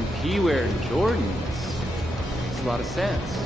MP wearing Jordans. Makes a lot of sense.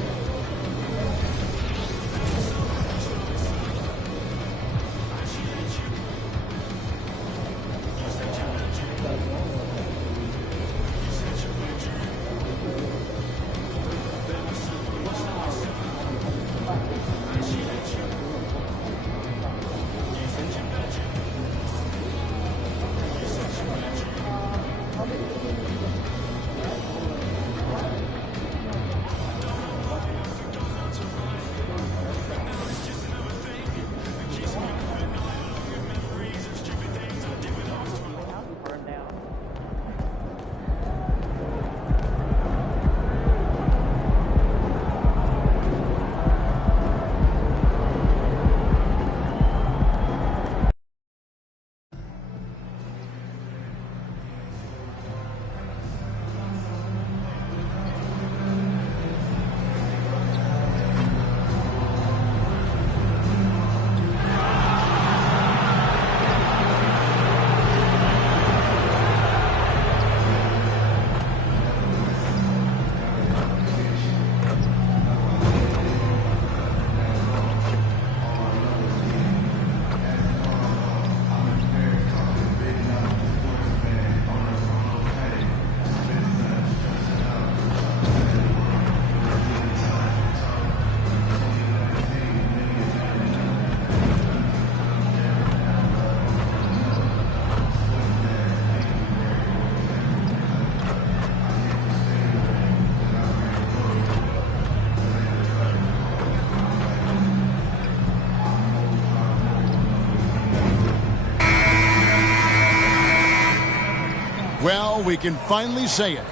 Well, we can finally say it.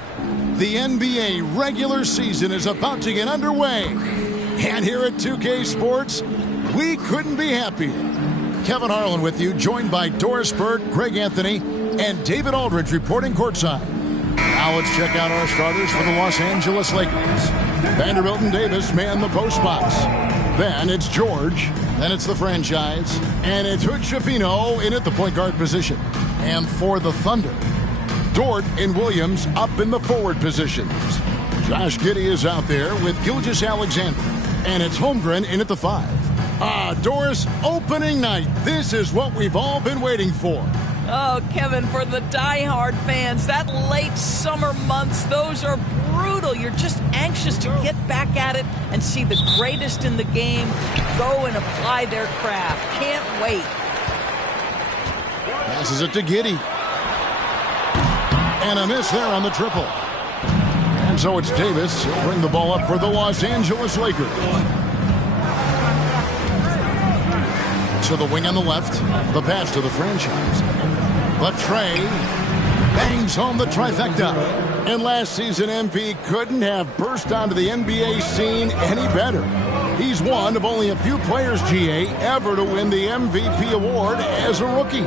The NBA regular season is about to get underway. And here at 2K Sports, we couldn't be happier. Kevin Harlan with you, joined by Doris Burke, Greg Anthony, and David Aldridge reporting courtside. Now let's check out our starters for the Los Angeles Lakers. Vanderbilt and Davis man the post box. Then it's George. Then it's the franchise. And it's Hood Schifino in at the point guard position. And for the Thunder, Dort and Williams up in the forward positions. Josh Giddey is out there with Gilgeous-Alexander. And it's Holmgren in at the 5. Doris, opening night. This is what we've all been waiting for. Oh, Kevin, for the diehard fans, that late summer months, those are brutal. You're just anxious to get back at it and see the greatest in the game go and apply their craft. Can't wait. Passes it to Giddey. And a miss there on the triple. And so it's Davis. He'll bring the ball up for the Los Angeles Lakers. To the wing on the left. The pass to the franchise. But Trey bangs home the trifecta. And last season, MP couldn't have burst onto the NBA scene any better. He's one of only a few players, GA, ever to win the MVP award as a rookie.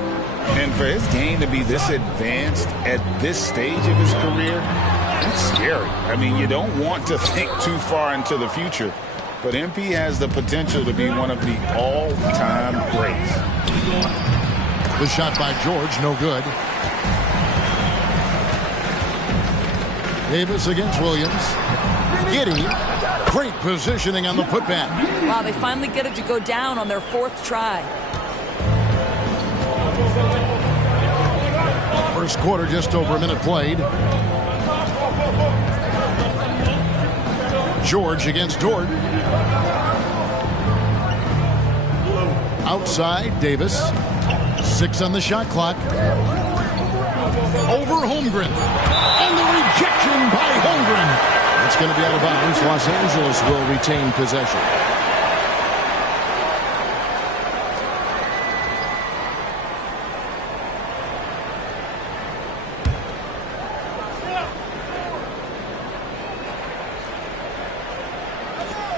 And for his game to be this advanced at this stage of his career, that's scary. I mean, you don't want to think too far into the future, but MP has the potential to be one of the all-time greats. The shot by George, no good. Davis against Williams. Giddey, great positioning on the putback. Wow, they finally get it to go down on their 4th try. First quarter, just over a minute played. George against Dort. Outside, Davis. 6 on the shot clock. Over Holmgren. And the rejection by Holmgren. It's going to be out of bounds. Los Angeles will retain possession.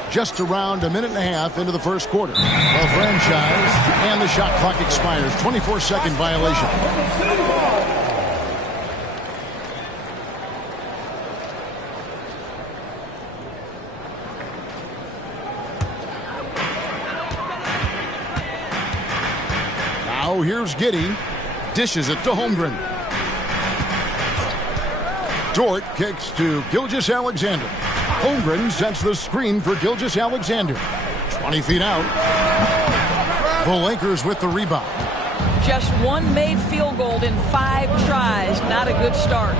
Just around a minute and a half into the first quarter. The franchise and the shot clock expires. 24-second violation. Now here's Giddey. Dishes it to Holmgren. Dort kicks to Gilgeous-Alexander. Holmgren sets the screen for Gilgeous-Alexander. 20 feet out. The Lakers with the rebound. Just one made field goal in 5 tries. Not a good start.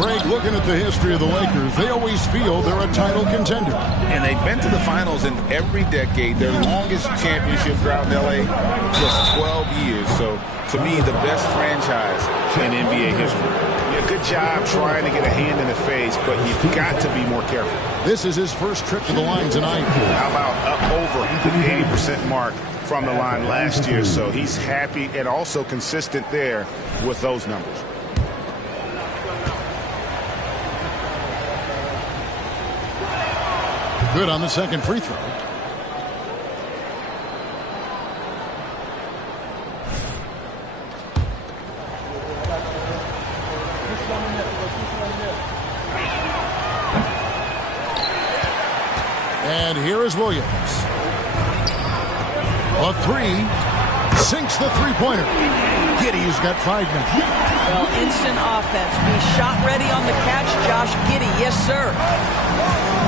Greg, looking at the history of the Lakers, they always feel they're a title contender. And they've been to the finals in every decade. Their longest championship drought in L.A., just 12 years. So, to me, the best franchise in NBA history. Yeah, good job trying to get a hand in the face, but you've got to be more careful. This is his first trip to the line tonight. How about up over the 80% mark from the line last year? So he's happy and also consistent there with those numbers. Good on the second free throw. And here is Williams. A three. Sinks the three-pointer. Giddey's got 5 now. Well, instant offense. Be shot ready on the catch, Josh Giddey. Yes, sir.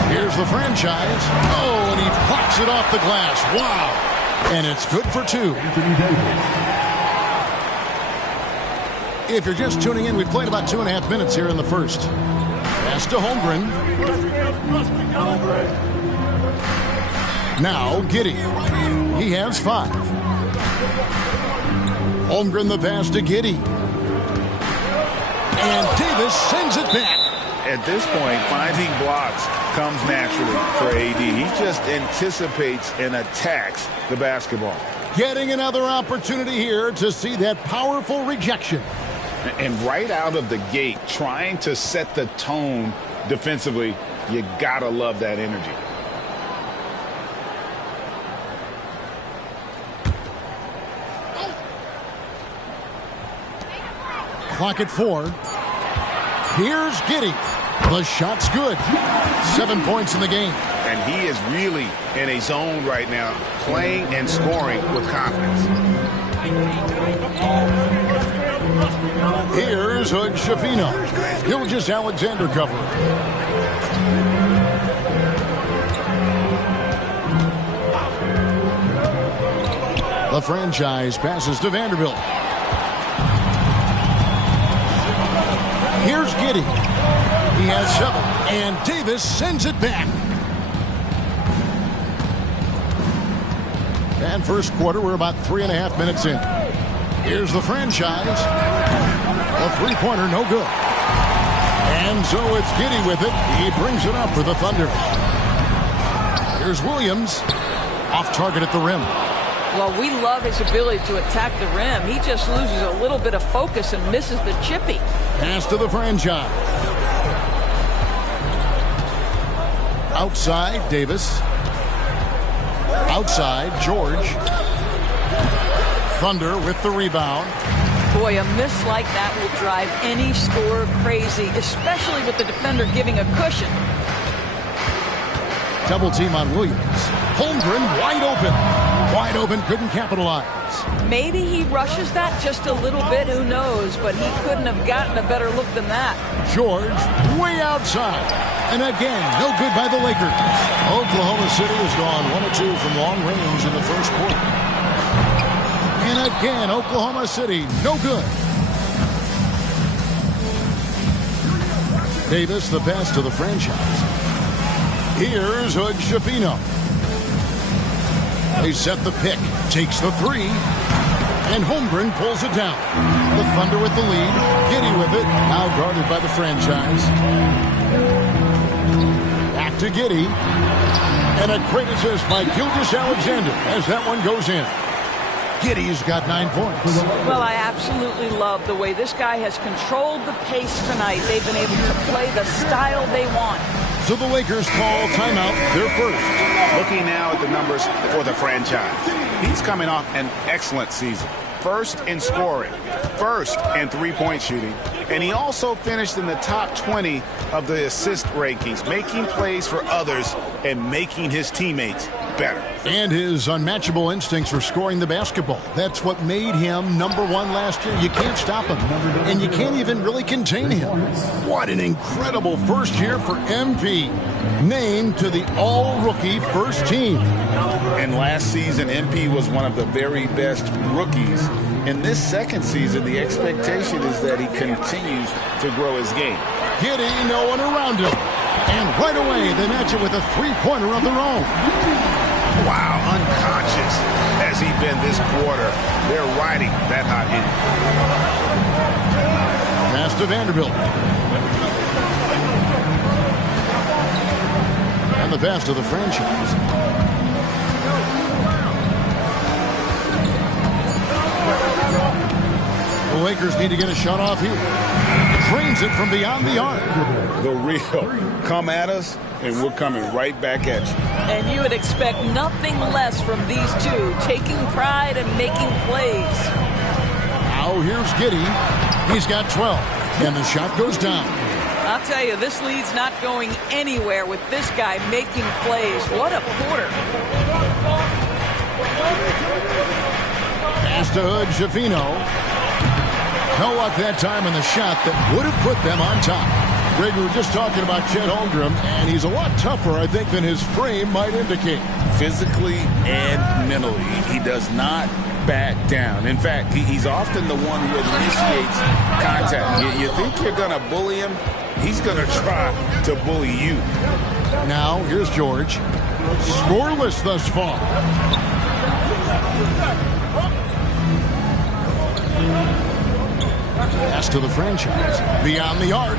Here's the franchise. Oh, and he pops it off the glass. Wow. And it's good for 2. If you're just tuning in, we've played about 2.5 minutes here in the first. Pass to Holmgren. Now Giddey. He has 5. Holmgren the pass to Giddey. And Davis sends it back. At this point, finding blocks comes naturally for AD. He just anticipates and attacks the basketball. Getting another opportunity here to see that powerful rejection. And right out of the gate, trying to set the tone defensively, you gotta love that energy. Clock at 4. Here's Giddey. The shot's good. 7 points in the game. And he is really in a zone right now, playing and scoring with confidence. Here's Hood Schifino. Gilgeous-Alexander cover. The franchise passes to Vanderbilt. Here's Giddey. He has 7. And Davis sends it back. And first quarter, we're about 3.5 minutes in. Here's the franchise. A three-pointer, no good. And so it's Giddey with it. He brings it up for the Thunder. Here's Williams. Off target at the rim. Well, we love his ability to attack the rim. He just loses a little bit of focus and misses the chippy. Pass to the franchise. Outside, Davis. Outside, George. Thunder with the rebound. Boy, a miss like that will drive any scorer crazy, especially with the defender giving a cushion. Double team on Williams. Holmgren wide open. Wide open, couldn't capitalize. Maybe he rushes that just a little bit, who knows, but he couldn't have gotten a better look than that. George way outside. And again, no good by the Lakers. Oklahoma City has gone 1 of 2 from long range in the first quarter. And again, Oklahoma City, no good. Davis, the pass to the franchise. Here's Hood Schifino. They set the pick. Takes the 3. And Holmgren pulls it down. The Thunder with the lead. Giddey with it. Now guarded by the franchise. Back to Giddey. And a great assist by Gilgeous-Alexander as that one goes in. Giddey's got 9 points. Well, I absolutely love the way this guy has controlled the pace tonight. They've been able to play the style they want. So the Lakers call timeout, their first. Looking now at the numbers for the franchise. He's coming off an excellent season. First in scoring, first in three-point shooting, and he also finished in the top 20 of the assist rankings, making plays for others and making his teammates better. And his unmatchable instincts for scoring the basketball. That's what made him #1 last year. You can't stop him, and you can't even really contain him. What an incredible first year for MP. Named to the all-rookie first team. And last season, MP was one of the very best rookies. In this second season, the expectation is that he continues to grow his game. Giddey, no one around him. And right away, they match it with a three-pointer of their own. Wow, unconscious has he been this quarter. They're riding that hot heat. Pass to Vanderbilt. And the pass to the franchise. The Lakers need to get a shot off here. Drains it from beyond the arc. The real. Come at us, and we're coming right back at you. And you would expect nothing less from these two, taking pride and making plays. Now here's Giddey. He's got 12, and the shot goes down. I'll tell you, this lead's not going anywhere with this guy making plays. What a quarter. Pass to Hood, Schifino. No luck that time on the shot that would have put them on top. Greg, we were just talking about Chet Holmgren, and he's a lot tougher, I think, than his frame might indicate. Physically and mentally, he does not back down. In fact, he's often the one who initiates contact. You think you're going to bully him? He's going to try to bully you. Now, here's George. Scoreless thus far. Pass to the franchise. Beyond the arc.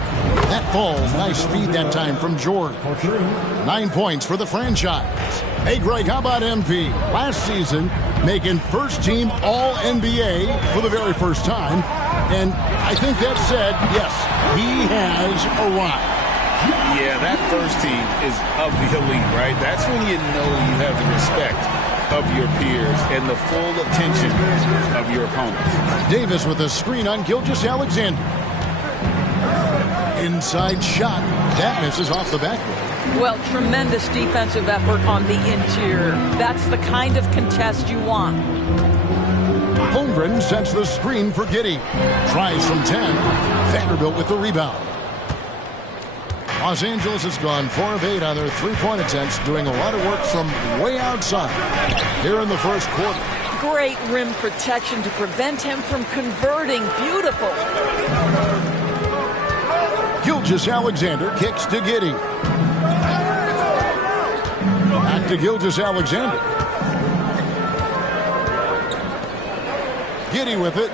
That falls. Nice speed that time from George. 9 points for the franchise. Hey, Greg, how about MP? Last season, making first-team All-NBA for the very first time. And I think that said, yes, he has arrived. Yeah, that first team is of the elite, right? That's when you know you have the respect of your peers and the full attention of your opponents. Davis with a screen on Gilgeous-Alexander. Inside shot. That misses off the backboard. Well, tremendous defensive effort on the interior. That's the kind of contest you want. Holmgren sets the screen for Giddey. Tries from 10. Vanderbilt with the rebound. Los Angeles has gone 4 of 8 on their three-point attempts, doing a lot of work from way outside here in the first quarter. Great rim protection to prevent him from converting. Beautiful. Gilgeous-Alexander kicks to Giddey. Back to Gilgeous-Alexander. Giddey with it.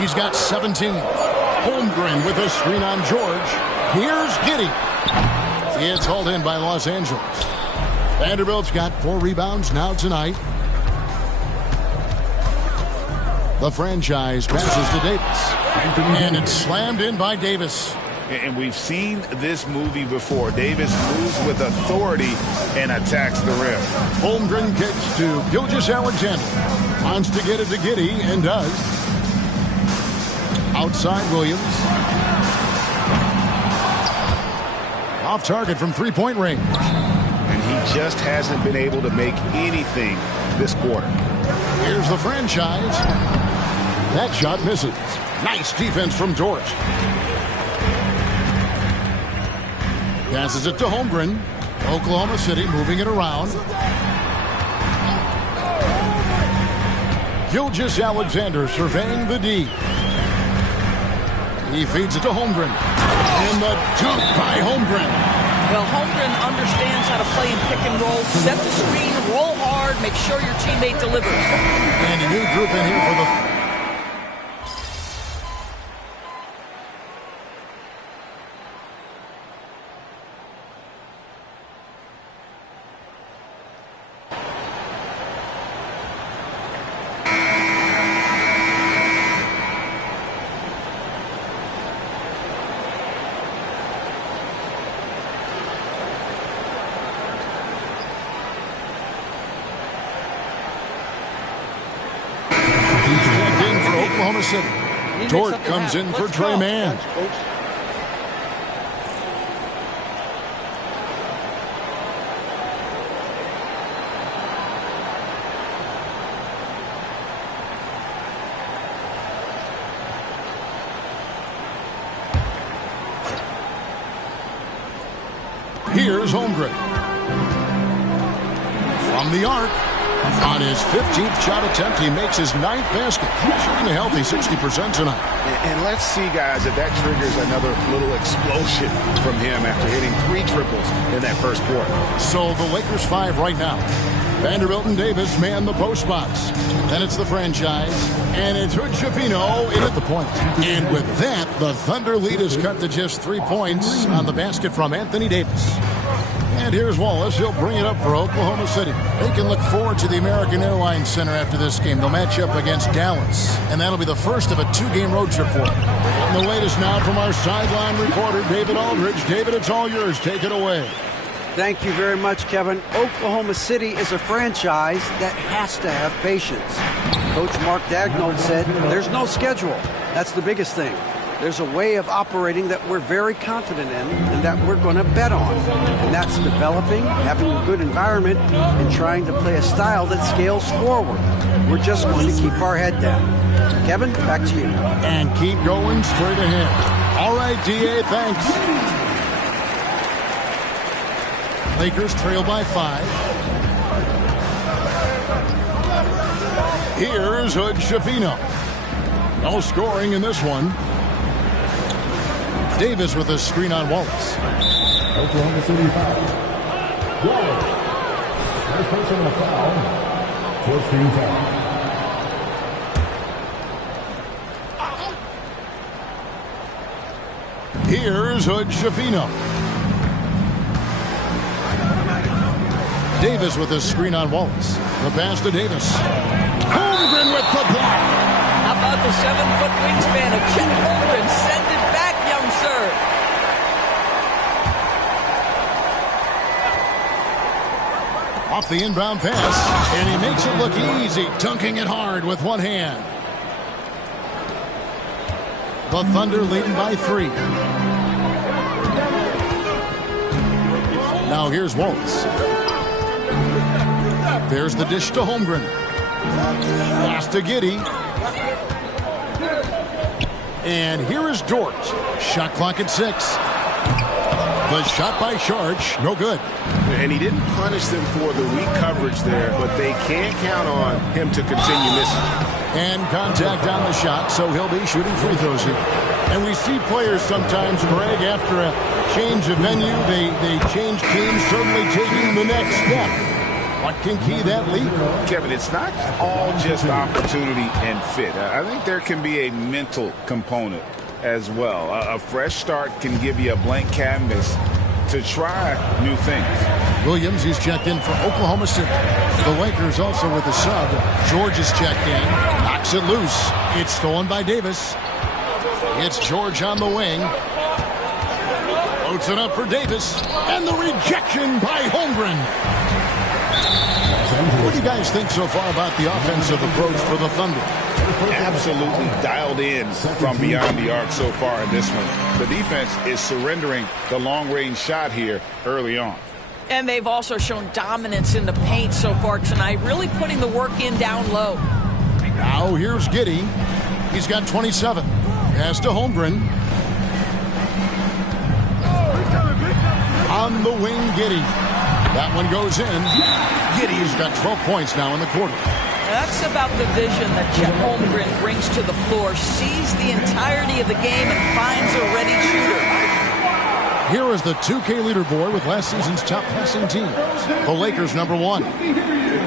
He's got 17. Holmgren with a screen on George. Here's Giddey. It's hauled in by Los Angeles. Vanderbilt's got 4 rebounds now tonight. The franchise passes to Davis. And it's slammed in by Davis. And we've seen this movie before. Davis moves with authority and attacks the rim. Holmgren kicks to Gilgeous-Alexander. Wants to get it to Giddey and does. Outside Williams. Off target from three-point range. And he just hasn't been able to make anything this quarter. Here's the franchise. That shot misses. Nice defense from George. Passes it to Holmgren. Oklahoma City moving it around. Gilgeous-Alexander surveying the D. He feeds it to Holmgren. And the dunk by Holmgren. Well, Holmgren understands how to play in pick and roll. Set the screen, roll hard, make sure your teammate delivers. And a new group in here for the... Oklahoma City. Dort comes in for Trey Mann. Here's Holmgren. From the arc. On his 15th shot attempt, he makes his 9th basket. Shooting a healthy 60% tonight. And let's see, guys, if that triggers another little explosion from him after hitting 3 triples in that first quarter. So the Lakers 5 right now. Vanderbilt and Davis man the post spots. Then it's the franchise, and it's Hood-Schifino in at the point. And with that, the Thunder lead is cut to just 3 points on the basket from Anthony Davis. And here's Wallace. He'll bring it up for Oklahoma City. They can look forward to the American Airlines Center after this game. They'll match up against Dallas, and that'll be the first of a 2-game road trip for them. And the latest now from our sideline reporter, David Aldridge. David, it's all yours. Take it away. Thank you very much, Kevin. Oklahoma City is a franchise that has to have patience. Coach Mark Daigneault said there's no schedule. That's the biggest thing. There's a way of operating that we're very confident in and that we're going to bet on. And that's developing, having a good environment, and trying to play a style that scales forward. We're just going to keep our head down. Kevin, back to you. And keep going straight ahead. All right, D.A., thanks. Lakers trail by 5. Here's Hood-Schifino. No scoring in this one. Davis with a screen on Wallace. Oklahoma City foul. Wallace. First personal foul. First team foul. Here's Hood-Schifino. Davis with a screen on Wallace. The pass to Davis. Holmgren with the block. How about the 7-foot wingspan of Chet Holmgren? Send it back, young sir. Off the inbound pass, and he makes it look easy, dunking it hard with one hand. The Thunder leading by 3. Now here's Wallace. There's the dish to Holmgren. Pass to Giddey. And here is Dort. Shot clock at 6. The shot by Sharch, no good. And he didn't punish them for the weak coverage there, but they can't count on him to continue missing. And contact on the shot, so he'll be shooting free throws here. And we see players sometimes, Greg, after a change of venue, they change teams, certainly taking the next step. What can key that lead? Kevin, it's not all just opportunity and fit. I think there can be a mental component as well. A fresh start can give you a blank canvas to try new things. Williams, he's checked in for Oklahoma City. The Lakers also with a sub. George is checked in. Knocks it loose. It's stolen by Davis. It's George on the wing. Loads it up for Davis. And the rejection by Holmgren. What do you guys think so far about the offensive approach for the Thunder? Absolutely dialed in from beyond the arc so far in this one. The defense is surrendering the long-range shot here early on. And they've also shown dominance in the paint so far tonight, really putting the work in down low. Now here's Giddey. He's got 27. Pass to Holmgren. On the wing, Giddey. That one goes in. Giddey's got 12 points now in the quarter. That's about the vision that Chet Holmgren brings to the floor. Sees the entirety of the game and finds a ready shooter. Here is the 2K leaderboard with last season's top passing teams. The Lakers number 1.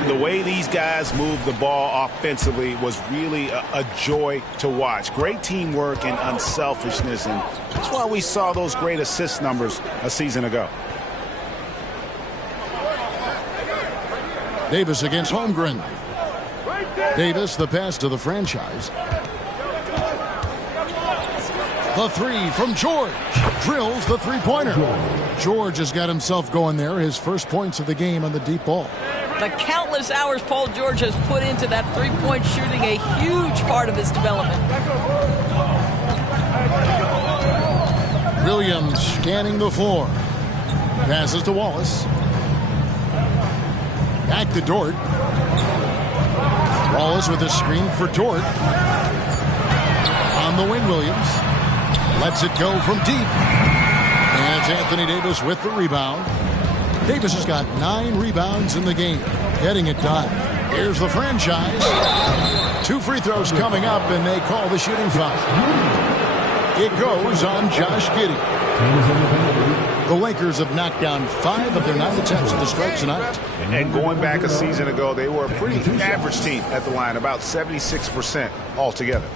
The way these guys move the ball offensively was really a joy to watch. Great teamwork and unselfishness, and that's why we saw those great assist numbers a season ago. Davis against Holmgren. Davis, the pass to the franchise. The 3 from George. Drills the 3-pointer. George has got himself going there. His first points of the game on the deep ball. The countless hours Paul George has put into that 3-point shooting, a huge part of his development. Williams scanning the floor. Passes to Wallace. Back to Dort. Wallace with a screen for Dort. On the wing, Williams. Lets it go from deep. And it's Anthony Davis with the rebound. Davis has got 9 rebounds in the game, getting it done. Here's the franchise. 2 free throws coming up, and they call the shooting foul. It goes on Josh Giddey. The Lakers have knocked down 5 of their 9 attempts at the stripe tonight. And going back a season ago, they were a pretty average team at the line, about 76% altogether.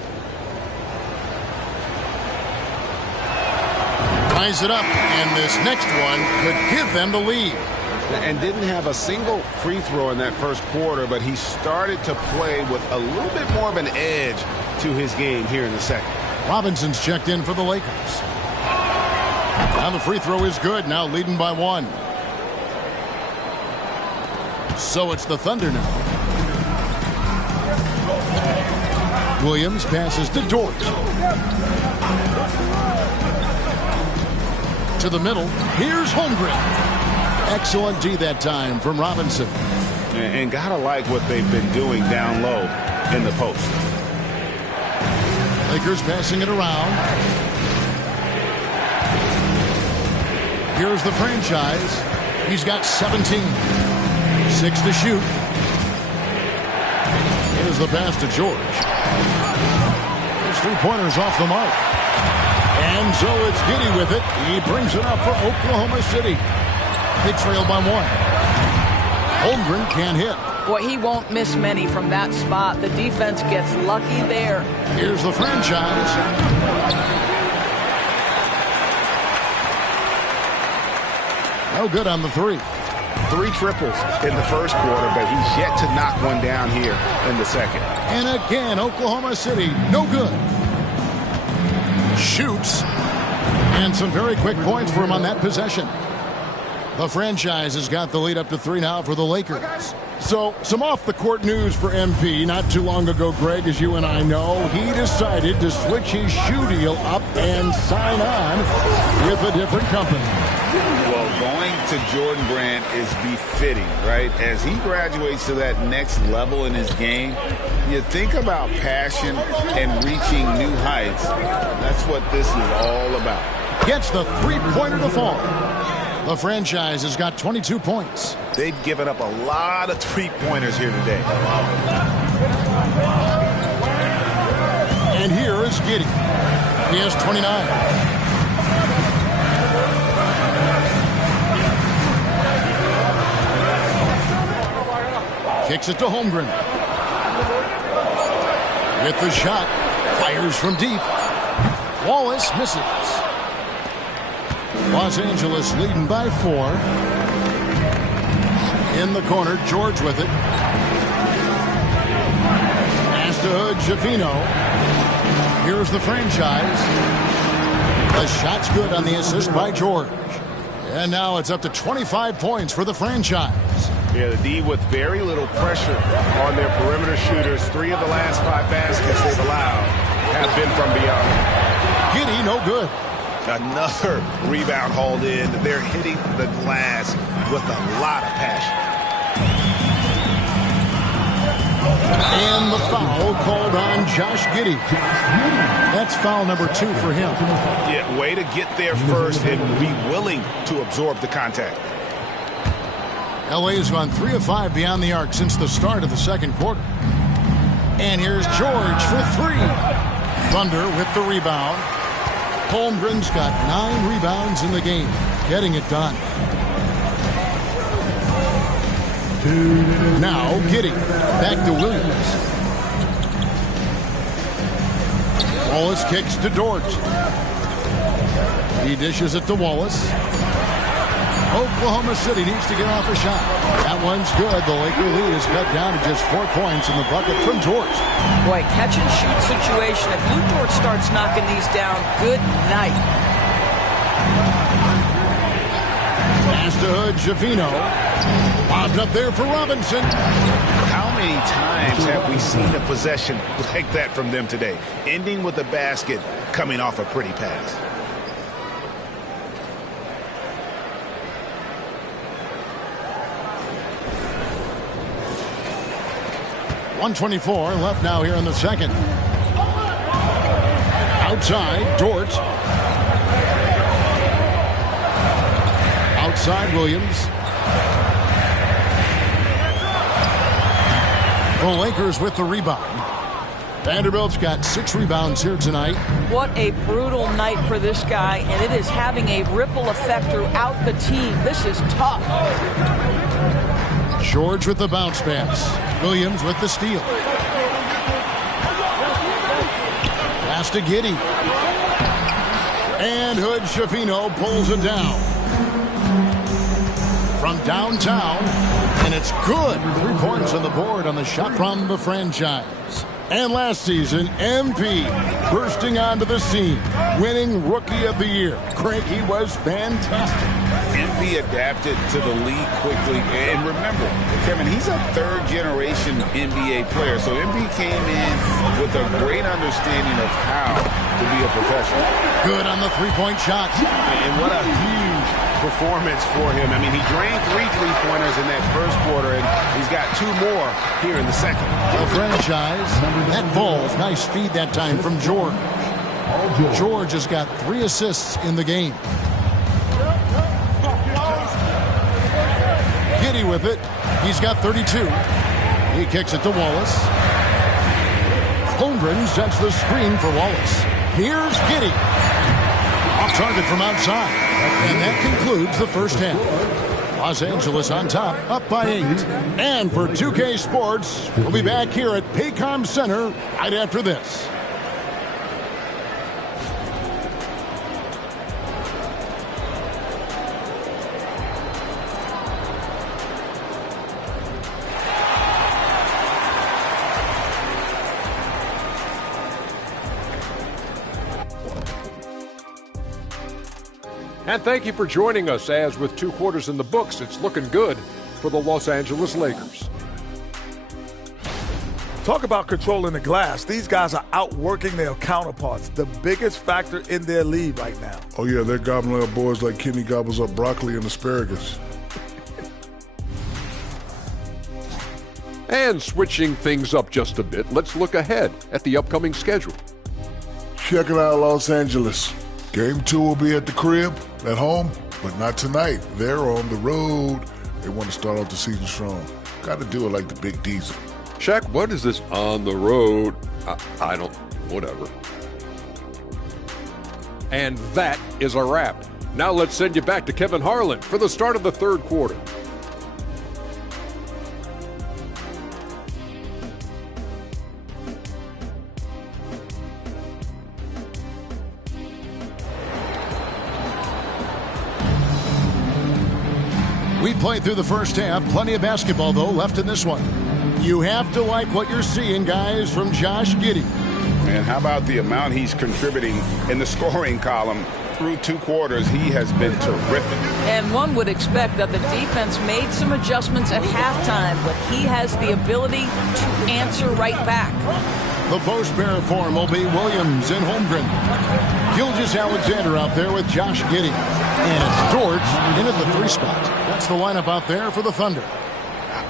Ties it up, and this next one could give them the lead. And didn't have a single free throw in that first quarter, but he started to play with a little bit more of an edge to his game here in the second. Robinson's checked in for the Lakers. Now the free throw is good, now leading by 1. So it's the Thunder now. Williams passes to Dort. To the middle. Here's Holmgren. Excellent D that time from Robinson. And gotta like what they've been doing down low in the post. Lakers passing it around. Here's the franchise. He's got 17. 6 to shoot. Here's the pass to George. His 3-pointers off the mark. And so it's Giddey with it. He brings it up for Oklahoma City. They trail by 1. Holmgren can't hit. Boy, he won't miss many from that spot. The defense gets lucky there. Here's the franchise. No good on the 3. 3 triples in the first quarter, but he's yet to knock one down here in the second. And again, Oklahoma City, no good. Shoots. And some very quick points for him on that possession. The franchise has got the lead up to 3 now for the Lakers. So, some off-the-court news for MP. Not too long ago, Greg, as you and I know, he decided to switch his shoe deal up and sign on with a different company. Well, going to Jordan Brand is befitting, right? As he graduates to that next level in his game, you think about passion and reaching new heights. That's what this is all about. Gets the 3-pointer to fall. The franchise has got 22 points. They've given up a lot of 3-pointers here today. And here is Giddey. He has 29. Kicks it to Holmgren. With the shot. Fires from deep. Wallace misses. Los Angeles leading by 4. In the corner, George with it. Pass to Hood, Javino. Here's the franchise. The shot's good on the assist by George. And now it's up to 25 points for the franchise. Yeah, the D with very little pressure on their perimeter shooters. 3 of the last 5 baskets they've allowed have been from beyond. Giddey, no good. Another rebound hauled in. They're hitting the glass with a lot of passion. And the foul called on Josh Giddey. That's foul number 2 for him. Yeah, way to get there first and be willing to absorb the contact. LA has gone 3 of 5 beyond the arc since the start of the second quarter. And here's George for 3. Thunder with the rebound. Holmgren's got 9 rebounds in the game, getting it done. Now Giddey, back to Williams. Wallace kicks to Dort. He dishes it to Wallace. Oklahoma City needs to get off a shot. That one's good. The Laker lead is cut down to just 4 points in the bucket from Dort. Boy, catch and shoot situation. If Lou Dort starts knocking these down, good night. Pass to Hood, Javino. Bobbed up there for Robinson. How many times have we seen a possession like that from them today? Ending with a basket, coming off a pretty pass. .124 left now here in the second. Outside, Dort. side, Williams. The Lakers with the rebound. Vanderbilt's got 6 rebounds here tonight. What a brutal night for this guy, and it is having a ripple effect throughout the team. This is tough. George with the bounce pass. Williams with the steal. Pass to Giddey. And Hood Schifino pulls it down. From downtown, and it's good. 3 points on the board on the shot from the franchise. And last season, MP bursting onto the scene, winning Rookie of the Year. Craig, he was fantastic. MP adapted to the league quickly. And remember, Kevin, he's a third-generation NBA player. So MP came in with a great understanding of how to be a professional. Good on the three-point shot. And what a huge performance for him. I mean, he drained 3 3-pointers in that first quarter, and he's got 2 more here in the second. The franchise, that falls. Nice feed that time from George. George has got 3 assists in the game. Giddey with it. He's got 32. He kicks it to Wallace. Holmgren sets the screen for Wallace. Here's Giddey. Off target from outside. And that concludes the first half. Los Angeles on top, up by 8. And for 2K Sports, we'll be back here at Paycom Center right after this. And thank you for joining us, as with 2 quarters in the books, it's looking good for the Los Angeles Lakers. Talk about controlling the glass. These guys are outworking their counterparts, the biggest factor in their league right now. Oh, yeah, they're gobbling up boys like Kenny gobbles up broccoli and asparagus. And switching things up just a bit, let's look ahead at the upcoming schedule. Check it out, Los Angeles. Game 2 will be at the crib, at home, but not tonight. They're on the road. They want to start off the season strong. Got to do it like the Big Diesel. Shaq, what is this on the road? I don't, whatever. And that is a wrap. Now let's send you back to Kevin Harlan for the start of the third quarter. We played through the first half. Plenty of basketball, though, left in this one. You have to like what you're seeing, guys, from Josh Giddey. And how about the amount he's contributing in the scoring column? Through 2 quarters, he has been terrific. And one would expect that the defense made some adjustments at halftime, but he has the ability to answer right back. The post pair form will be Williams and Holmgren. Gilgeous-Alexander out there with Josh Giddey. And it's George in at the 3 spot. That's the lineup out there for the Thunder.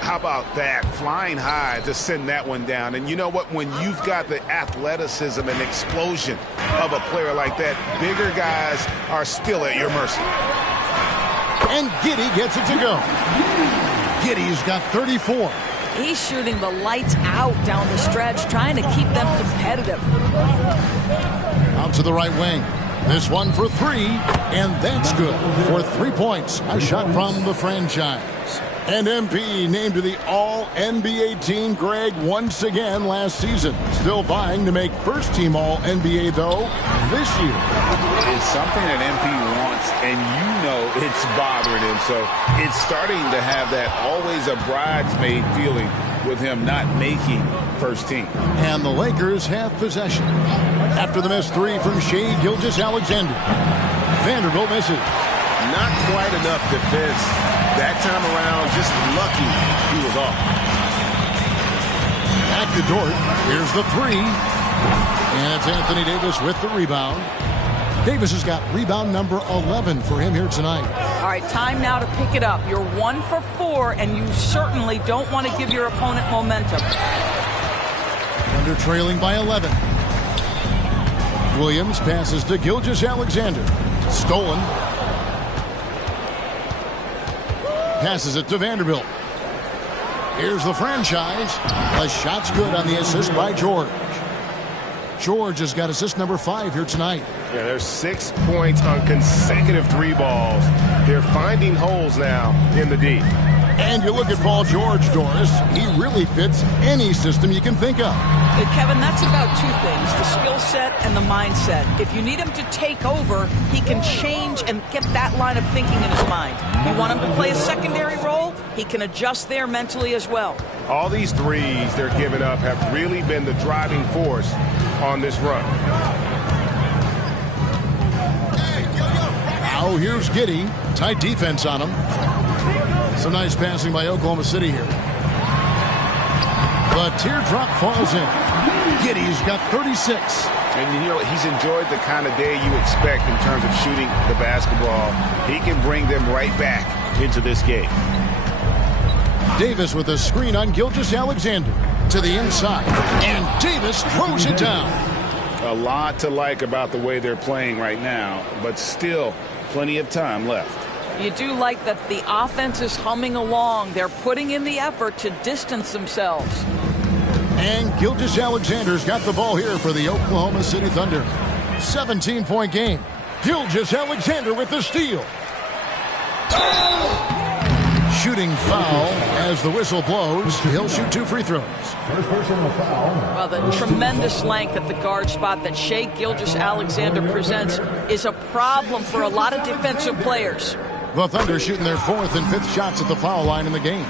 How about that? Flying high to send that one down. And you know what? When you've got the athleticism and explosion of a player like that, bigger guys are still at your mercy. And Giddey gets it to go. Giddey's got 34. He's shooting the lights out down the stretch, trying to keep them competitive. Out to the right wing. This one for 3, and that's good for 3 points. A shot from the franchise. And MP named to the All-NBA team, Greg, once again last season. Still vying to make first-team All-NBA, though, this year. It's something that MP wants, and you know it's bothering him. So it's starting to have that always a bridesmaid feeling with him not making first team. And the Lakers have possession. After the missed 3 from Shai Gilgeous-Alexander. Vanderbilt misses. Not quite enough defense that time around. Just lucky he was off. Back to Dort. Here's the 3. And it's Anthony Davis with the rebound. Davis has got rebound number 11 for him here tonight. All right, time now to pick it up. You're 1 for 4, and you certainly don't want to give your opponent momentum. Under trailing by 11. Williams passes to Gilgeous-Alexander. Stolen. passes it to Vanderbilt. Here's the franchise. The shot's good on the assist by George. George has got assist number 5 here tonight. Yeah, there's 6 points on consecutive 3 balls. They're finding holes now in the D. And you look at Paul George, Doris. He really fits any system you can think of. Kevin, that's about 2 things, the skill set and the mindset. If you need him to take over, he can change and get that line of thinking in his mind. You want him to play a secondary role, he can adjust there mentally as well. All these threes they're giving up have really been the driving force on this run. Now here's Giddey. Tight defense on him. Some nice passing by Oklahoma City here. The teardrop falls in. Giddey's got 36. And, you know, he's enjoyed the kind of day you expect in terms of shooting the basketball. He can bring them right back into this game. Davis with a screen on Gilgeous-Alexander to the inside. And Davis throws it down. A lot to like about the way they're playing right now, but still plenty of time left. You do like that the offense is humming along. They're putting in the effort to distance themselves. And Gilgeous-Alexander's got the ball here for the Oklahoma City Thunder. 17-point game. Gilgeous-Alexander with the steal. Shooting foul as the whistle blows. He'll shoot 2 free throws. First personal foul. Well, the tremendous length at the guard spot that Shai Gilgeous-Alexander presents is a problem for a lot of defensive players. The Thunder shooting their 4th and 5th shots at the foul line in the game.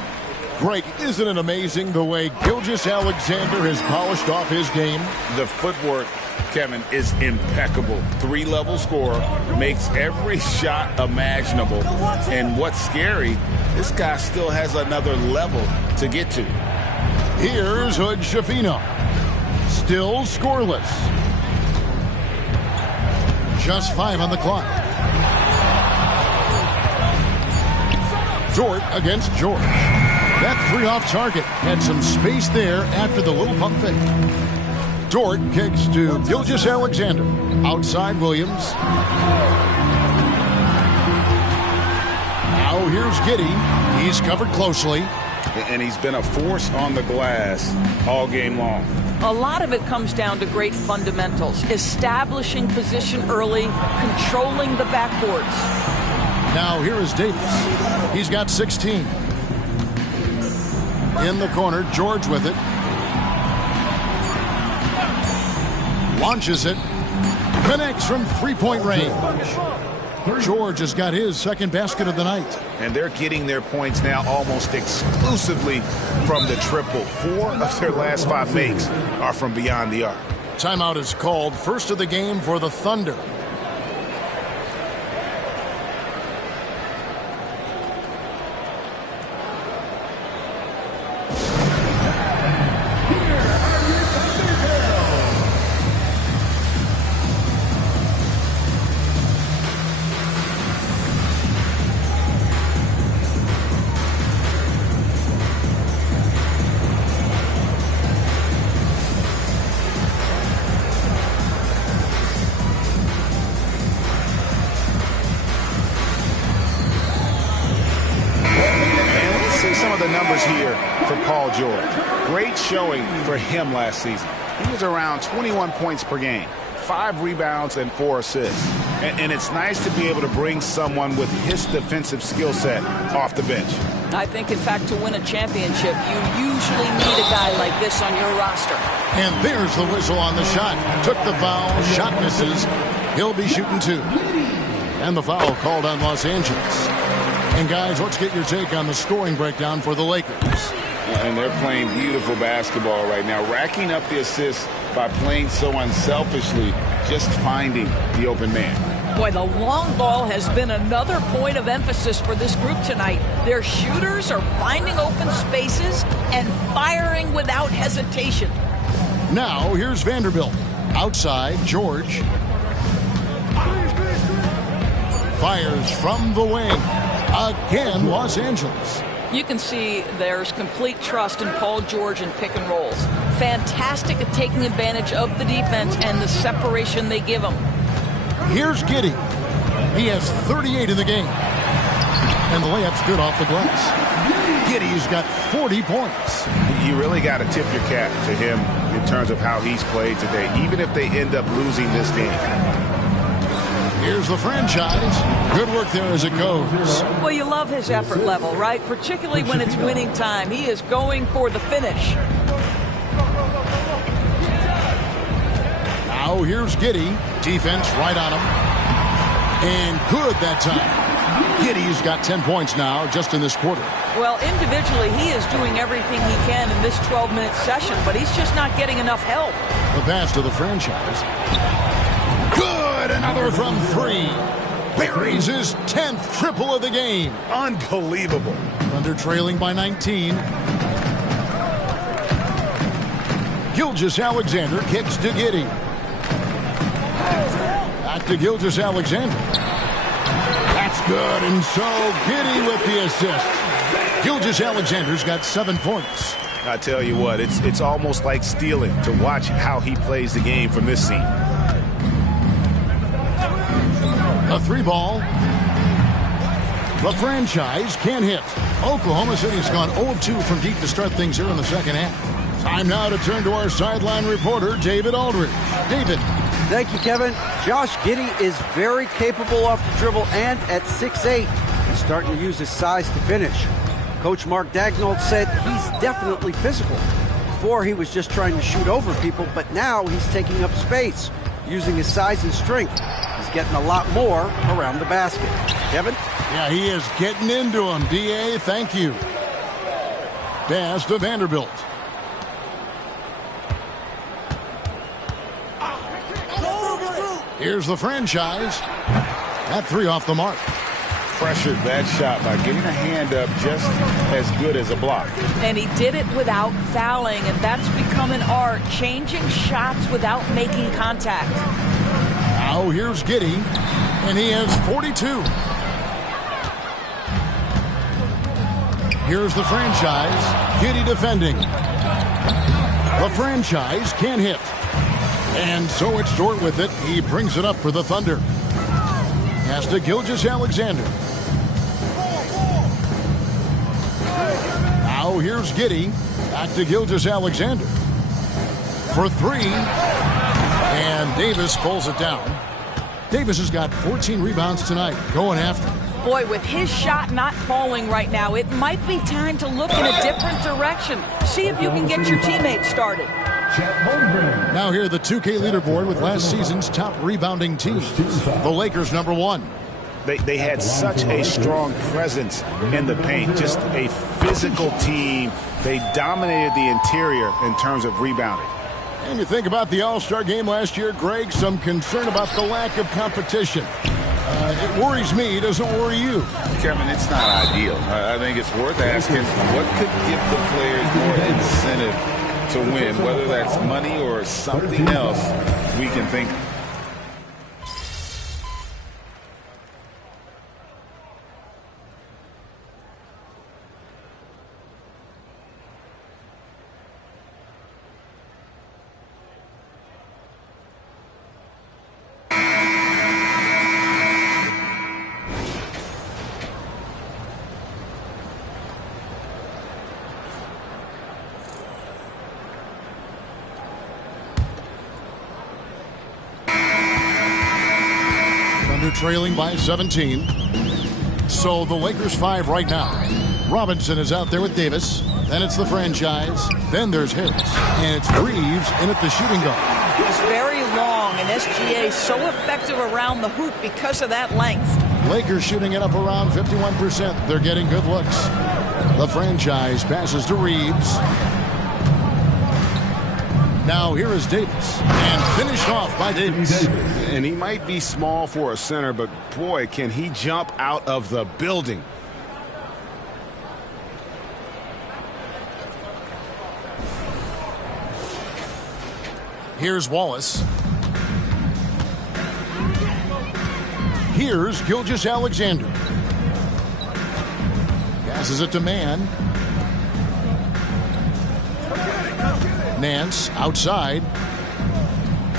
Greg, isn't it amazing the way Gilgeous-Alexander has polished off his game? The footwork, Kevin, is impeccable. 3-level scorer, makes every shot imaginable. And what's scary, this guy still has another level to get to. Here's Hood Schifino. Still scoreless. Just 5 on the clock. Dort against George. That 3 off target had some space there after the little pump fake. Dort kicks to Gilgeous-Alexander. Outside Williams. Now here's Giddey. He's covered closely. And he's been a force on the glass all game long. A lot of it comes down to great fundamentals. Establishing position early, controlling the backboards. Now here is Davis. He's got 16. In the corner, George with it. Launches it. Connects from 3-point range. George has got his 2nd basket of the night. And they're getting their points now almost exclusively from the triple. 4 of their last 5 makes are from beyond the arc. Timeout is called. First of the game for the Thunder. Showing for him last season. He was around 21 points per game, 5 rebounds and 4 assists. And it's nice to be able to bring someone with his defensive skill set off the bench. I think, in fact, to win a championship, you usually need a guy like this on your roster. And there's the whistle on the shot. Took the foul, shot misses. He'll be shooting 2. And the foul called on Los Angeles. And guys, let's get your take on the scoring breakdown for the Lakers. And they're playing beautiful basketball right now, racking up the assists by playing so unselfishly, just finding the open man. Boy, the long ball has been another point of emphasis for this group tonight. Their shooters are finding open spaces and firing without hesitation. Now, here's Vanderbilt. Outside, George. Fires from the wing. Again, Los Angeles. You can see there's complete trust in Paul George in pick and rolls. Fantastic at taking advantage of the defense and the separation they give him. Here's Giddey. He has 38 in the game. And the layup's good off the glass. Giddey's got 40 points. You really got to tip your cap to him in terms of how he's played today, even if they end up losing this game. Here's the franchise. Good work there as it goes. Well, you love his effort level, right? Particularly when it's winning time. He is going for the finish. Now here's Giddey. Defense right on him. And good that time. Giddey's got 10 points now just in this quarter. Well, individually, he is doing everything he can in this 12-minute session, but he's just not getting enough help. The pass to the franchise. Good! Another from 3. Buries his 10th triple of the game. Unbelievable. Thunder trailing by 19. Gilgeous-Alexander kicks to Giddey. Back to Gilgeous-Alexander. That's good, and so Giddey with the assist. Gilgeous-Alexander's got 7 points. I tell you what, it's almost like stealing to watch how he plays the game from this scene. A 3-ball. The franchise can't hit. Oklahoma City's gone 0-2 from deep to start things here in the second half. Time now to turn to our sideline reporter, David Aldridge. David. Thank you, Kevin. Josh Giddey is very capable off the dribble, and at 6'8", he's starting to use his size to finish. Coach Mark Daigneault said he's definitely physical. Before, he was just trying to shoot over people, but now he's taking up space, using his size and strength. He's getting a lot more around the basket. Kevin? Yeah, he is getting into him. D.A., thank you. Pass to Vanderbilt. Here's the franchise. That 3 off the mark. Pressured that shot by getting a hand up just as good as a block. And he did it without fouling, and that's become an art, changing shots without making contact. Now here's Giddey, and he has 42. Here's the franchise. Giddey defending. The franchise can't hit. And so it's Dort with it. He brings it up for the Thunder. Pass to Gilgeous-Alexander. Now here's Giddey. Back to Gilgeous-Alexander. For 3. And Davis pulls it down. Davis has got 14 rebounds tonight. Going after. Boy, with his shot not falling right now, it might be time to look in a different direction. See if you can get your teammates started. Now here the 2K leaderboard with last season's top rebounding teams. The Lakers #1. They had such a strong presence in the paint, just a physical team. They dominated the interior in terms of rebounding. And you think about the All-Star game last year, Greg, some concern about the lack of competition. It worries me. Does it worry you? Kevin, it's not ideal. I think it's worth asking what could give the players more incentive to win, whether that's money or something else we can think. Trailing by 17. So the Lakers 5 right now. Robinson is out there with Davis. Then it's the franchise. Then there's Harris. And it's Reeves in at the shooting guard. He's very long, and SGA so effective around the hoop because of that length. Lakers shooting it up around 51%. They're getting good looks. The franchise passes to Reeves. Now here is Davis, and finished off by Davis. And he might be small for a center, but boy, can he jump out of the building. Here's Wallace. Here's Gilgeous-Alexander. Passes it to Mann. Nance outside.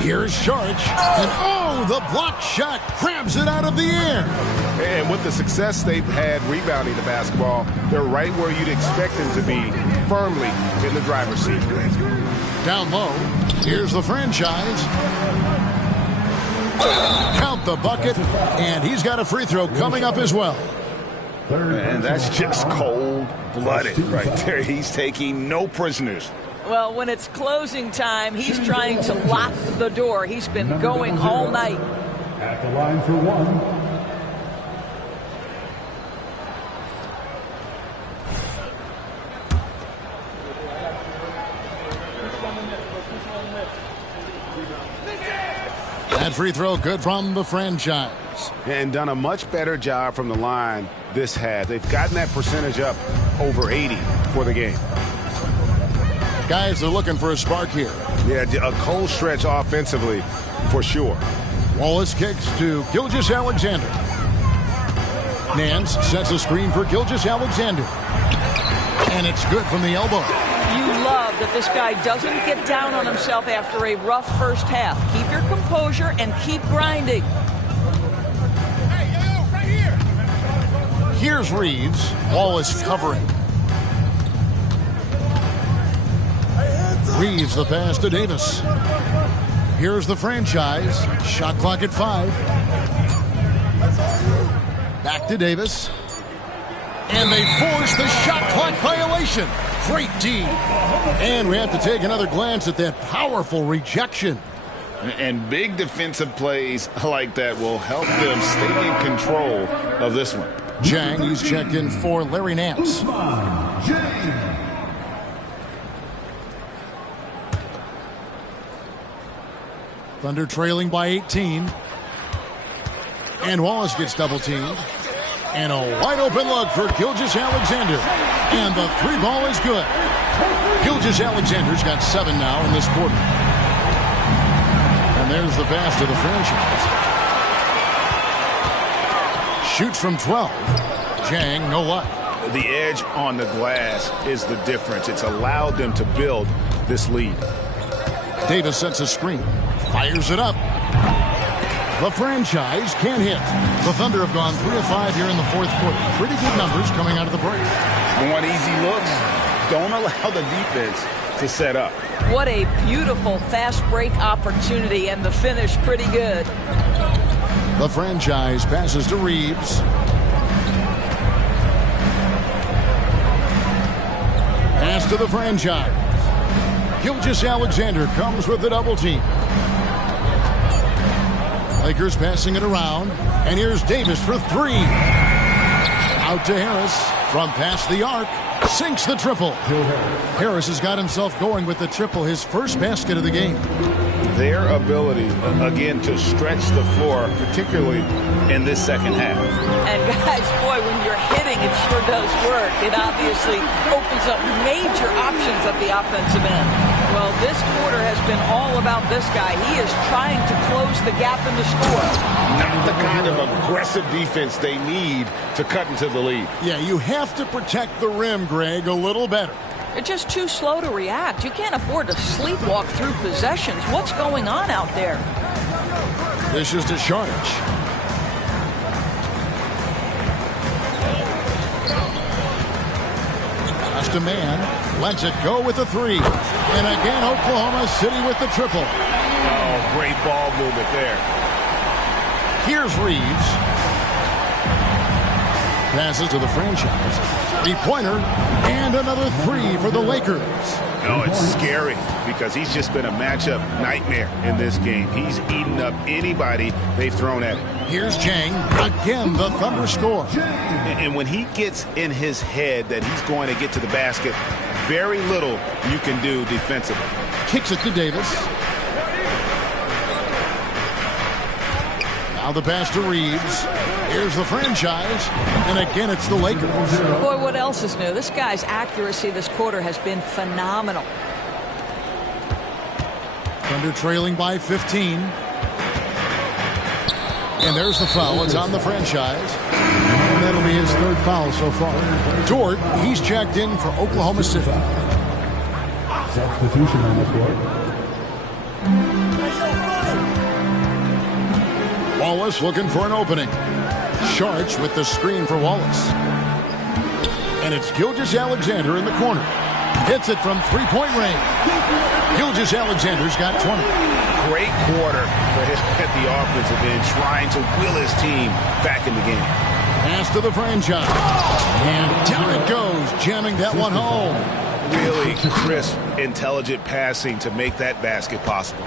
Here's Sharch, and oh, the block shot grabs it out of the air. And with the success they've had rebounding the basketball, they're right where you'd expect them to be, firmly in the driver's seat. Down low, here's the franchise. Count the bucket, and he's got a free throw coming up as well. And that's just cold-blooded right there. He's taking no prisoners. Well, when it's closing time, he's trying to lock the door. He's been going all night. At the line for one. That free throw good from the franchise. And done a much better job from the line this half. They've gotten that percentage up over 80 for the game. Guys are looking for a spark here. Yeah, a cold stretch offensively for sure. Wallace kicks to Gilgeous-Alexander. Nance sets a screen for Gilgeous-Alexander. And it's good from the elbow. You love that this guy doesn't get down on himself after a rough first half. Keep your composure and keep grinding. Here's Reeves. Wallace covering. Reeves the pass to Davis. Here's the franchise. Shot clock at 5. Back to Davis. And they force the shot clock violation. Great D. And we have to take another glance at that powerful rejection. And big defensive plays like that will help them stay in control of this one. Jang, he's checked in for Larry Nance. Thunder trailing by 18. And Wallace gets double teamed. And a wide open look for Gilgeous-Alexander. And the three ball is good. Gilgeous-Alexander's got 7 now in this quarter. And there's the pass to the franchise. Shoots from 12. Jang, no luck. The edge on the glass is the difference. It's allowed them to build this lead. Davis sets a screen. Fires it up. The franchise can't hit. The Thunder have gone 3 of 5 here in the fourth quarter. Pretty good numbers coming out of the break. Want easy looks? Don't allow the defense to set up. What a beautiful fast break opportunity, and the finish pretty good. The franchise passes to Reeves. Pass to the franchise. Gilgeous-Alexander comes with the double team. Lakers passing it around. And here's Davis for 3. Out to Harris from past the arc. Sinks the triple. Harris has got himself going with the triple, his first basket of the game. Their ability, again, to stretch the floor, particularly in this second half. And guys, boy, when you're hitting, it sure does work. It obviously opens up major options at the offensive end. Well, this quarter has been all about this guy. He is trying to close the gap in the score. Not the kind of aggressive defense they need to cut into the lead. Yeah, you have to protect the rim, Greg, a little better. They're just too slow to react. You can't afford to sleepwalk through possessions. What's going on out there? This is to Sharch. Just a man. Lets it go with the 3. And again, Oklahoma City with the triple. Oh, great ball movement there. Here's Reeves. Passes to the franchise. 3-pointer. And another 3 for the Lakers. No, it's scary because he's just been a matchup nightmare in this game. He's eaten up anybody they've thrown at him. Here's Jang. Again, the Thunder score. And when he gets in his head that he's going to get to the basket, very little you can do defensively. Kicks it to Davis. Now the pass to Reeves. Here's the franchise. And again, it's the Lakers. Boy, what else is new? This guy's accuracy this quarter has been phenomenal. Thunder trailing by 15. And there's the foul. It's on the franchise. And that'll be his 3rd foul so far. Dort, he's checked in for Oklahoma City. Substitution on the court. Wallace looking for an opening. Sharch with the screen for Wallace. And it's Gilgeous-Alexander in the corner. Hits it from three-point range. Gilgeous-Alexander's got 20. Great quarter for him at the offensive end, trying to will his team back in the game. Pass to the franchise. And down it goes, jamming that one home. Really crisp, intelligent passing to make that basket possible.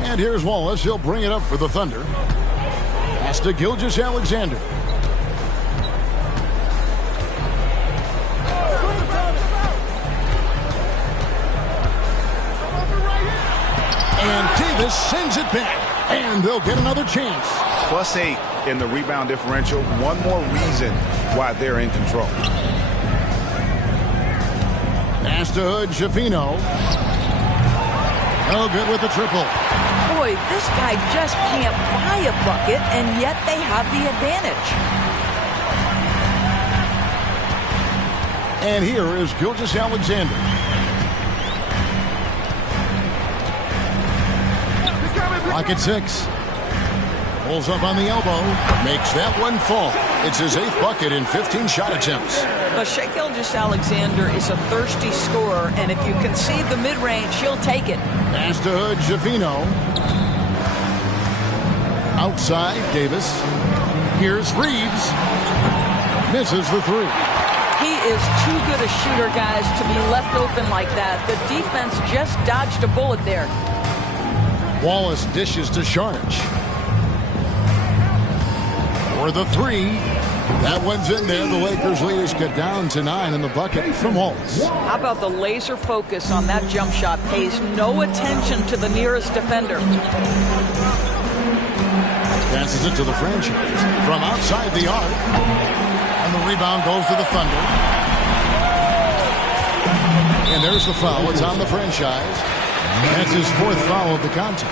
And here's Wallace. He'll bring it up for the Thunder. Pass to Gilgeous-Alexander. And Davis sends it back. And they'll get another chance. +8 in the rebound differential. One more reason why they're in control. Pass to Hood, Schifino. No good with the triple. Boy, this guy just can't buy a bucket, and yet they have the advantage. And here is Gilgeous-Alexander. Rocket 6. Pulls up on the elbow. Makes that one fall. It's his 8th bucket in 15 shot attempts. Well, Shai Gilgeous-Alexander is a thirsty scorer, and if you concede the mid-range, he'll take it. Pass to Hood, Schifino. Outside, Davis. Here's Reeves. Misses the three. He is too good a shooter, guys, to be left open like that. The defense just dodged a bullet there. Wallace dishes to Sharch. For the three. That one's in there. The Lakers leaders get down to 9 in the bucket from Wallace. How about the laser focus on that jump shot? Pays no attention to the nearest defender. Passes it to the franchise from outside the arc. And the rebound goes to the Thunder. And there's the foul. It's on the franchise. That's his 4th foul of the contest.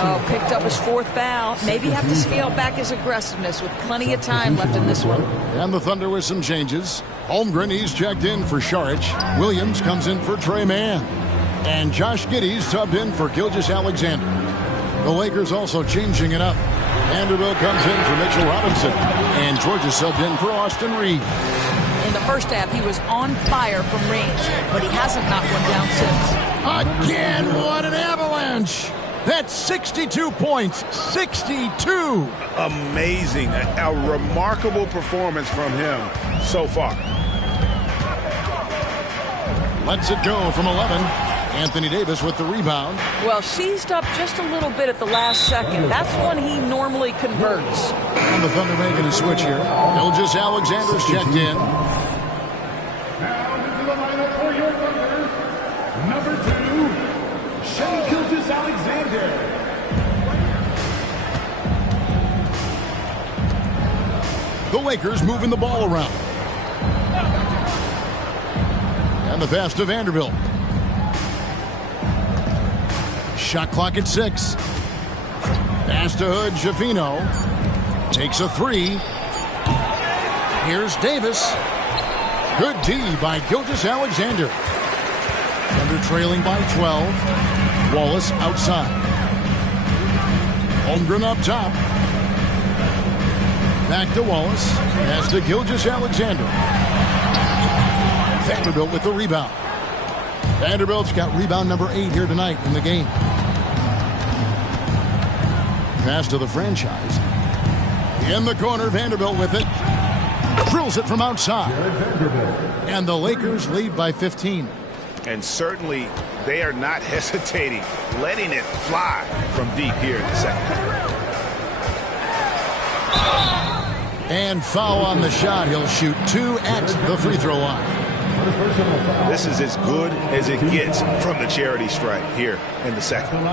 Oh, picked up his 4th foul. Maybe have to scale back his aggressiveness with plenty of time left in this one. And the Thunder with some changes. Holmgren, he's checked in for Sharch. Williams comes in for Trey Mann. And Josh Giddey's subbed in for Gilgeous-Alexander. The Lakers also changing it up. Vanderbilt comes in for Mitchell Robinson. And Georgia subbed in for Austin Reed. In the first half, he was on fire from range, but he hasn't knocked one down since. Again, what an avalanche! That's 62 points. 62! Amazing. A remarkable performance from him so far. Lets it go from 11. Anthony Davis with the rebound. Well, seized up just a little bit at the last second. That's when he normally converts. And the Thunder making a switch here. Gilgeous-Alexander's checked in. Now into the lineup for your Thunder, number 2, Shai Gilgeous-Alexander. The Lakers moving the ball around. And the pass to Vanderbilt. Shot clock at 6. Pass to Hood, Schifino. Takes a 3. Here's Davis. Good D by Gilgeous-Alexander. Thunder trailing by 12. Wallace outside. Holmgren up top. Back to Wallace. Pass to Gilgeous-Alexander. Vanderbilt with the rebound. Vanderbilt's got rebound number 8 here tonight in the game. Pass to the franchise. In the corner, Vanderbilt with it. Drills it from outside. And the Lakers lead by 15. And certainly they are not hesitating, letting it fly from deep here in the second. And foul on the shot. He'll shoot 2 at the free throw line. This is as good as it gets from the charity stripe here in the second.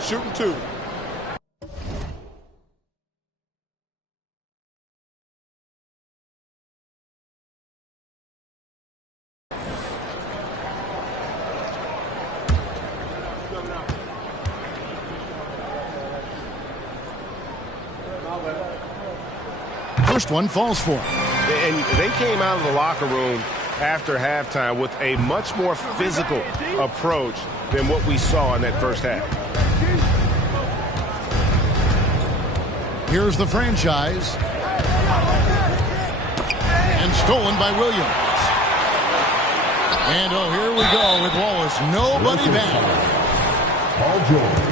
Shooting 2. First one falls for him. And they came out of the locker room after halftime with a much more physical approach than what we saw in that first half. Here's the franchise. And stolen by Williams. And oh, here we go with Wallace. Nobody back. Paul George.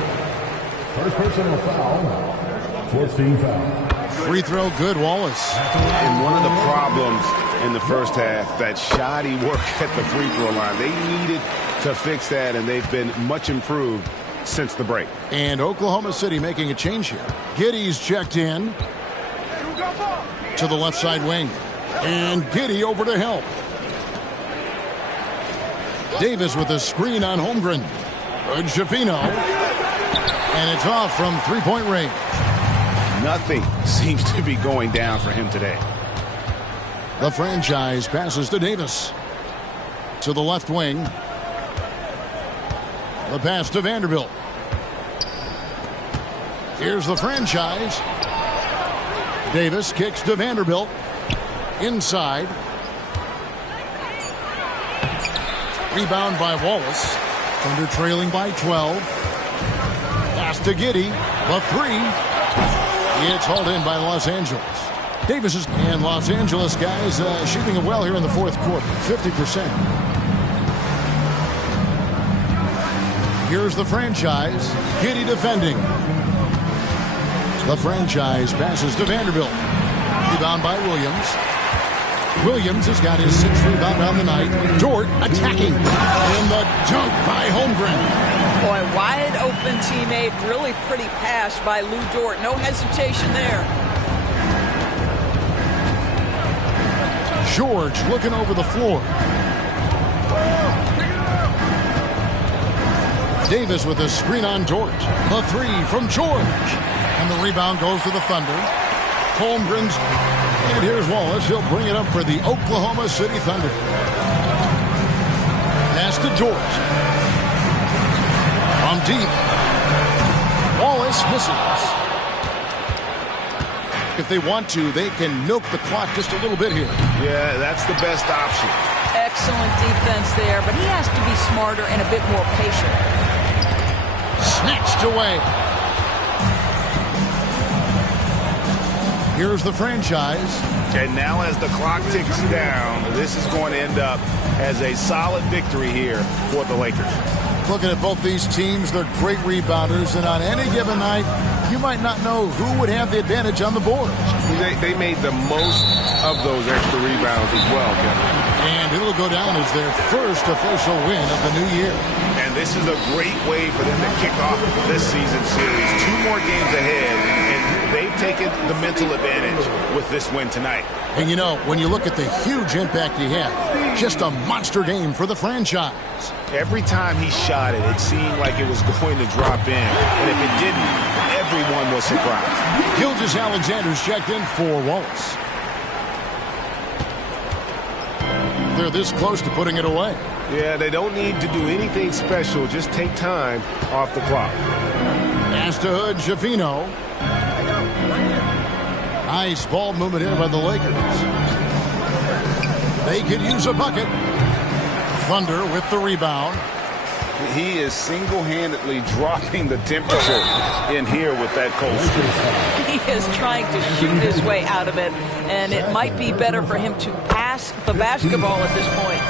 First personal foul. 14 foul. Free throw good, Wallace. And one of the problems in the first half, that shoddy work at the free throw line. They needed to fix that, and they've been much improved since the break. And Oklahoma City making a change here. Giddey's checked in to the left side wing. And Giddey over to help. Davis with a screen on Holmgren. Jafino. And it's off from three-point range. Nothing seems to be going down for him today. The franchise passes to Davis. To the left wing. The pass to Vanderbilt. Here's the franchise. Davis kicks to Vanderbilt. Inside. Rebound by Wallace. Thunder trailing by 12. Pass to Giddey. The three. It's hauled in by Los Angeles. Davis is and Los Angeles guys shooting it well here in the fourth quarter. 50%. Here's the franchise. Giddey defending. The franchise passes to Vanderbilt. Rebound by Williams. Williams has got his 6th rebound on the night. Dort attacking. And the dunk by Holmgren. Boy, wide open teammate. Really pretty pass by Lou Dort. No hesitation there. George looking over the floor. Davis with a screen on Dort. The three from George. And the rebound goes to the Thunder. Holmgren's. And here's Wallace. He'll bring it up for the Oklahoma City Thunder. Pass to George. From deep. Wallace misses. If they want to, they can milk the clock just a little bit here. Yeah, that's the best option. Excellent defense there, but he has to be smarter and a bit more patient. Snatched away. Here's the franchise. And now as the clock ticks down, this is going to end up as a solid victory here for the Lakers. Looking at both these teams, they're great rebounders, and on any given night, you might not know who would have the advantage on the board. They made the most of those extra rebounds as well, Kevin. And it'll go down as their first official win of the new year. And this is a great way for them to kick off this season series. 2 more games ahead, and they've taken the mental advantage with this win tonight. And you know, when you look at the huge impact he had, just a monster game for the franchise. Every time he shot it, it seemed like it was going to drop in. And if it didn't, everyone was surprised. Gilgeous-Alexander's checked in for Wallace. They're this close to putting it away. Yeah, they don't need to do anything special. Just take time off the clock. Pass to Hood, Jafino. Nice ball movement here by the Lakers. They could use a bucket. Thunder with the rebound. He is single-handedly dropping the temperature in here with that cold streak. He is trying to shoot his way out of it, and it might be better for him to pass the basketball at this point.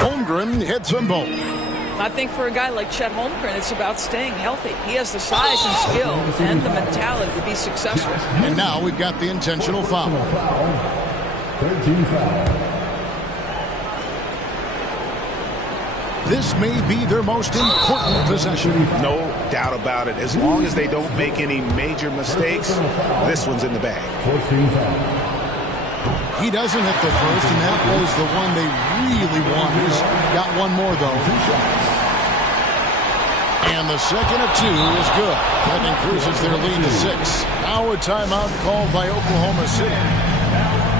Holmgren hits them both. I think for a guy like Chet Holmgren, it's about staying healthy. He has the size and skill and the mentality to be successful. And now we've got the intentional foul. 13 foul. This may be their most important possession. No doubt about it. As long as they don't make any major mistakes, this one's in the bag. 14 foul. He doesn't hit the first, and that was the one they really wanted. He's got one more, though. And the second of 2 is good. That increases their lead to 6. Now a timeout called by Oklahoma City.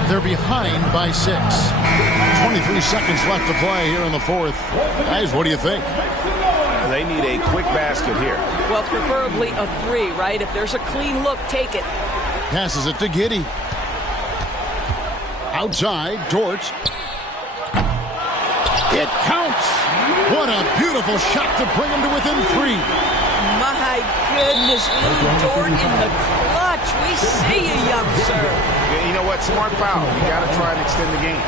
They're behind by 6. 23 seconds left to play here in the fourth. Guys, what do you think? They need a quick basket here. Well, preferably a 3, right? If there's a clean look, take it. Passes it to Giddey. Outside, Dort. It counts. What a beautiful shot to bring him to within 3. My goodness, Lou Dort in the clutch. We see you, young sir. Yeah, you know what? Smart foul. You got to try and extend the game.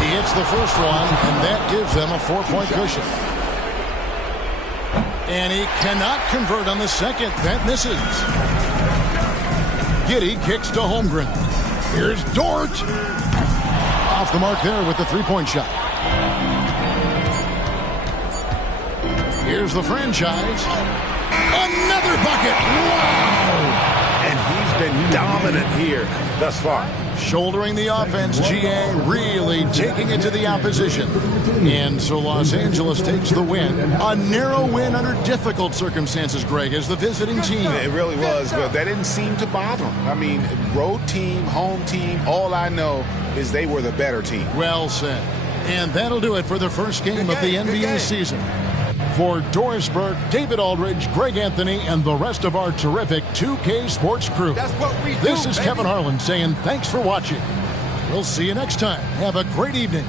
He hits the first one, and that gives them a 4-point cushion. And he cannot convert on the second. That misses. Giddey kicks to Holmgren. Here's Dort. Off the mark there with the 3-point shot. Here's the franchise. Another bucket. Wow! And he's been dominant here thus far. Shouldering the offense, GA really taking it to the opposition. And so Los Angeles takes the win. A narrow win under difficult circumstances, Greg, as the visiting team. It really was, but that didn't seem to bother them. I mean, road team, home team, all I know is they were the better team. Well said. And that'll do it for the first game of the NBA season. For Doris Burke, David Aldridge, Greg Anthony, and the rest of our terrific 2K Sports crew. That's what we do, This is baby. Kevin Harlan saying thanks for watching. We'll see you next time. Have a great evening.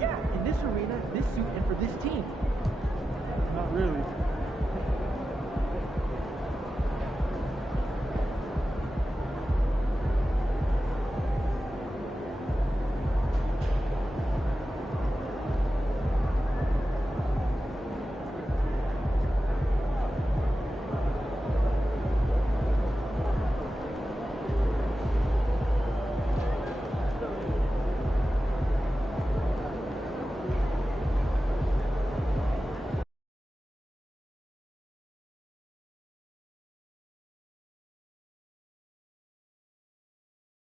Yeah, in this arena, this suit, and for this team. Not really.